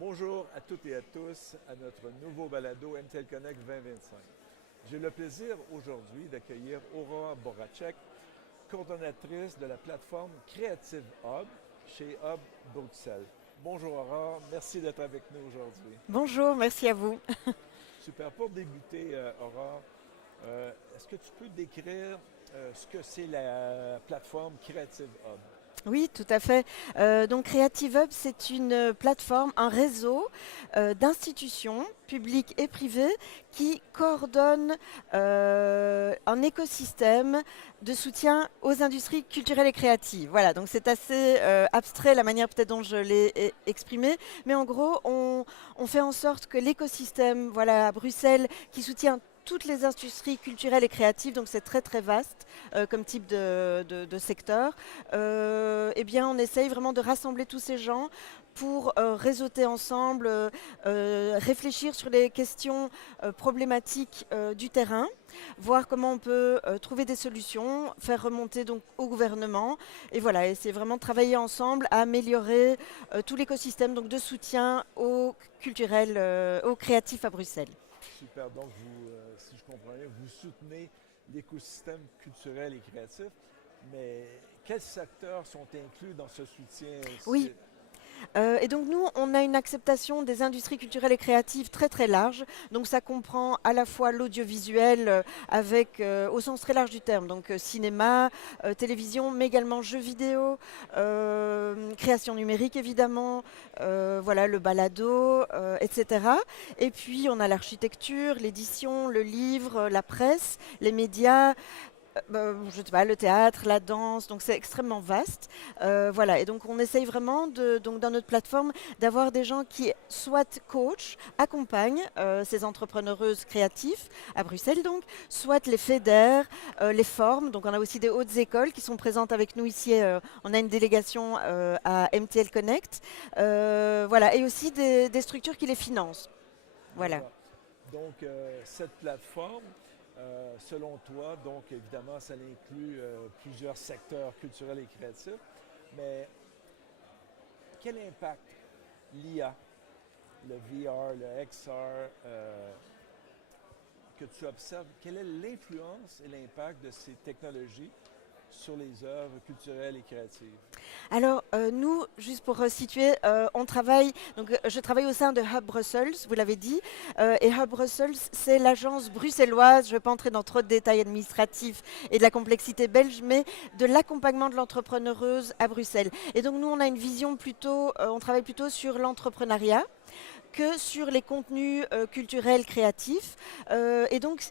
Bonjour à toutes et à tous à notre nouveau balado MTL Connect 2025. J'ai le plaisir aujourd'hui d'accueillir Aurora Boracek, coordonnatrice de la plateforme Creative Hub chez Hub Bruxelles. Bonjour Aurora, merci d'être avec nous aujourd'hui. Bonjour, merci à vous. Super. Pour débuter, Aurora, est-ce que tu peux décrire ce que c'est la plateforme Creative Hub? Oui, tout à fait. Donc Creative Hub, c'est une plateforme, un réseau d'institutions publiques et privées qui coordonnent un écosystème de soutien aux industries culturelles et créatives. Voilà, donc c'est assez abstrait la manière peut-être dont je l'ai exprimé, mais en gros, on fait en sorte que l'écosystème, voilà, à Bruxelles, qui soutient toutes les industries culturelles et créatives, donc c'est très très vaste comme type de secteur, eh bien on essaye vraiment de rassembler tous ces gens pour réseauter ensemble, réfléchir sur les questions problématiques du terrain, voir comment on peut trouver des solutions, faire remonter donc au gouvernement, et voilà, et c'est vraiment travailler ensemble à améliorer tout l'écosystème donc de soutien aux culturels, aux créatifs à Bruxelles. Super. Donc, vous, si je comprends bien, vous soutenez l'écosystème culturel et créatif, mais quels secteurs sont inclus dans ce soutien? Oui, et donc nous, on a une acceptation des industries culturelles et créatives très très large. Donc ça comprend à la fois l'audiovisuel avec au sens très large du terme, donc cinéma, télévision, mais également jeux vidéo, création numérique évidemment, voilà le balado, etc. Et puis on a l'architecture, l'édition, le livre, la presse, les médias, je sais pas, le théâtre, la danse, donc c'est extrêmement vaste. Voilà, et donc on essaye vraiment, donc dans notre plateforme, d'avoir des gens qui, soit coach, accompagnent ces entrepreneureuses créatifs à Bruxelles, donc, soit les fédèrent, les forment. Donc on a aussi des hautes écoles qui sont présentes avec nous ici. On a une délégation à MTL Connect. Voilà, et aussi des structures qui les financent. Je Voilà. vois. Donc, cette plateforme, selon toi, donc évidemment, ça inclut plusieurs secteurs culturels et créatifs, mais quel impact l'IA, le VR, le XR, que tu observes, quelle est l'influence et l'impact de ces technologies sur les œuvres culturelles et créatives? Alors, nous, juste pour situer, on travaille, donc je travaille au sein de Hub Brussels, vous l'avez dit, et Hub Brussels, c'est l'agence bruxelloise, je ne vais pas entrer dans trop de détails administratifs et de la complexité belge, mais de l'accompagnement de l'entrepreneureuse à Bruxelles. Et donc, nous, on a une vision plutôt, on travaille plutôt sur l'entrepreneuriat que sur les contenus culturels créatifs. Et donc,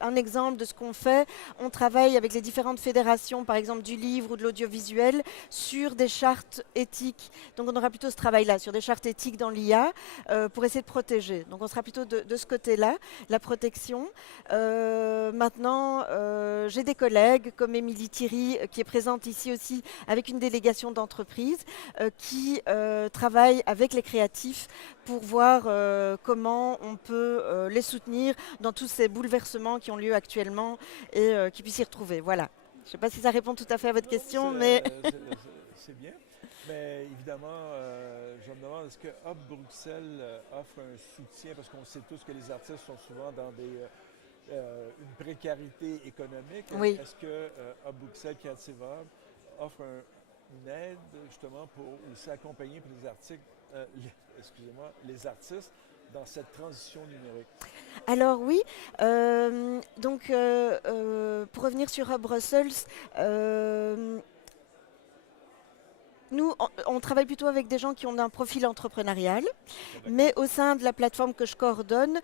un exemple de ce qu'on fait, on travaille avec les différentes fédérations, par exemple du livre ou de l'audiovisuel, sur des chartes éthiques. Donc, on aura plutôt ce travail-là, sur des chartes éthiques dans l'IA, pour essayer de protéger. Donc, on sera plutôt de ce côté-là, la protection. Maintenant, j'ai des collègues comme Émilie Thierry, qui est présente ici aussi avec une délégation d'entreprise, qui travaille avec les créatifs pour voir comment on peut les soutenir dans tous ces bouleversements qui ont lieu actuellement et qui puissent s'y retrouver. Voilà. Je ne sais pas si ça répond tout à fait à votre Non, question, mais c'est bien. Mais évidemment, je me demande, est-ce que Hub Bruxelles offre un soutien, parce qu'on sait tous que les artistes sont souvent dans une précarité économique. oui. Est-ce que Hub Bruxelles Creative Hub offre une aide justement pour aussi accompagner pour les artistes, excusez-moi, les artistes dans cette transition numérique? Alors oui, donc pour revenir sur Hub Brussels, euh, nous, on travaille plutôt avec des gens qui ont un profil entrepreneurial, OK, mais d'accord. au sein de la plateforme que je coordonne,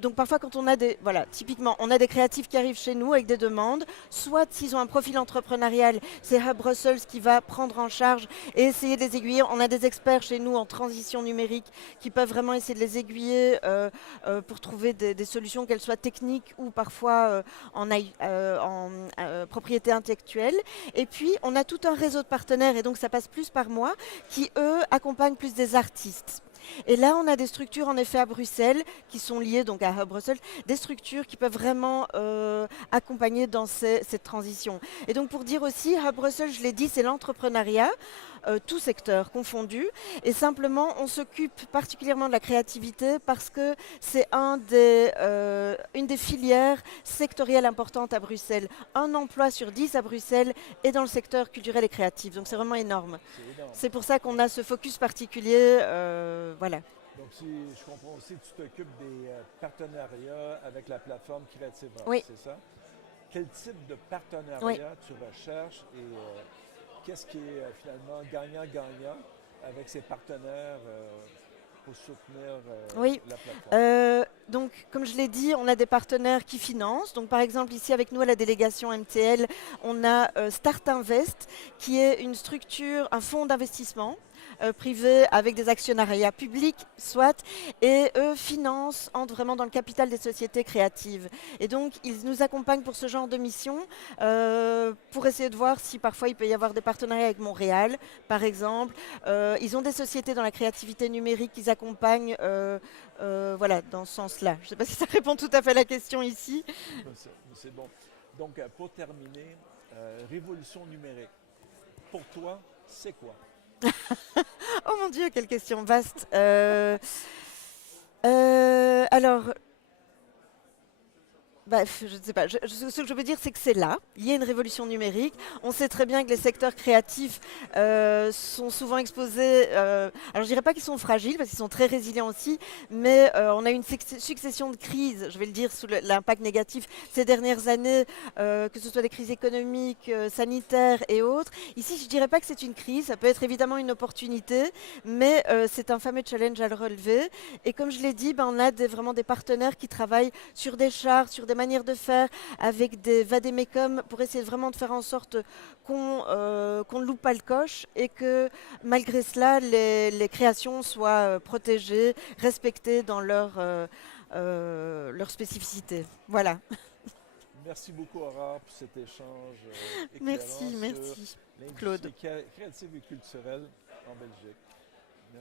donc parfois quand on a des, voilà, typiquement, on a des créatifs qui arrivent chez nous avec des demandes, soit s'ils ont un profil entrepreneurial, c'est Hub Brussels qui va prendre en charge et essayer de les aiguiller. On a des experts chez nous en transition numérique qui peuvent vraiment essayer de les aiguiller pour trouver des solutions, qu'elles soient techniques ou parfois en propriété intellectuelle. Et puis, on a tout un réseau de partenaires, et donc ça passe plus par moi, qui, eux, accompagnent plus des artistes. Et là, on a des structures, en effet, à Bruxelles, qui sont liées donc à Hub Brussels, des structures qui peuvent vraiment accompagner dans cette transition. Et donc, pour dire aussi, Hub Brussels, je l'ai dit, c'est l'entrepreneuriat. tout secteur confondu. Et simplement, on s'occupe particulièrement de la créativité parce que c'est une des filières sectorielles importantes à Bruxelles. Un emploi sur 10 à Bruxelles est dans le secteur culturel et créatif. Donc c'est vraiment énorme. C'est énorme. C'est pour ça qu'on a ce focus particulier. Voilà. Donc, si je comprends aussi, tu t'occupes des partenariats avec la plateforme Creative Hub, Oui. c'est ça? Quel type de partenariat Oui. tu recherches et qu'est-ce qui est finalement gagnant-gagnant avec ces partenaires pour soutenir Oui. la plateforme? Donc, comme je l'ai dit, on a des partenaires qui financent. Donc, par exemple, ici avec nous à la délégation MTL, on a Start Invest, qui est une structure, un fonds d'investissement privé avec des actionnariats publics, soit, et eux financent, entrent vraiment dans le capital des sociétés créatives. Et donc, ils nous accompagnent pour ce genre de mission, pour essayer de voir si parfois il peut y avoir des partenariats avec Montréal, par exemple. Ils ont des sociétés dans la créativité numérique qu'ils accompagnent. Voilà, dans ce sens-là. Je ne sais pas si ça répond tout à fait à la question ici. C'est bon. Donc, pour terminer, révolution numérique, pour toi, c'est quoi? Oh mon Dieu, quelle question vaste. Alors, je ne sais pas. Ce que je veux dire, c'est que c'est là. Il y a une révolution numérique. On sait très bien que les secteurs créatifs sont souvent exposés. Alors, je ne dirais pas qu'ils sont fragiles, parce qu'ils sont très résilients aussi, mais on a une succession de crises, je vais le dire, sous l'impact négatif ces dernières années, que ce soit des crises économiques, sanitaires et autres. Ici, je ne dirais pas que c'est une crise. Ça peut être évidemment une opportunité, mais c'est un fameux challenge à le relever. Et comme je l'ai dit, on a vraiment des partenaires qui travaillent sur des chartes, sur des manières de faire, avec des vadémécum pour essayer vraiment de faire en sorte qu'on ne loupe pas le coche et que malgré cela, les créations soient protégées, respectées dans leur spécificité. Voilà. Merci beaucoup, Aurore, pour cet échange éclairant Merci, sur merci, Claude. l'industrie créative et culturelle en Belgique.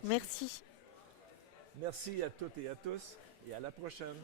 Merci. Merci à toutes et à tous et à la prochaine.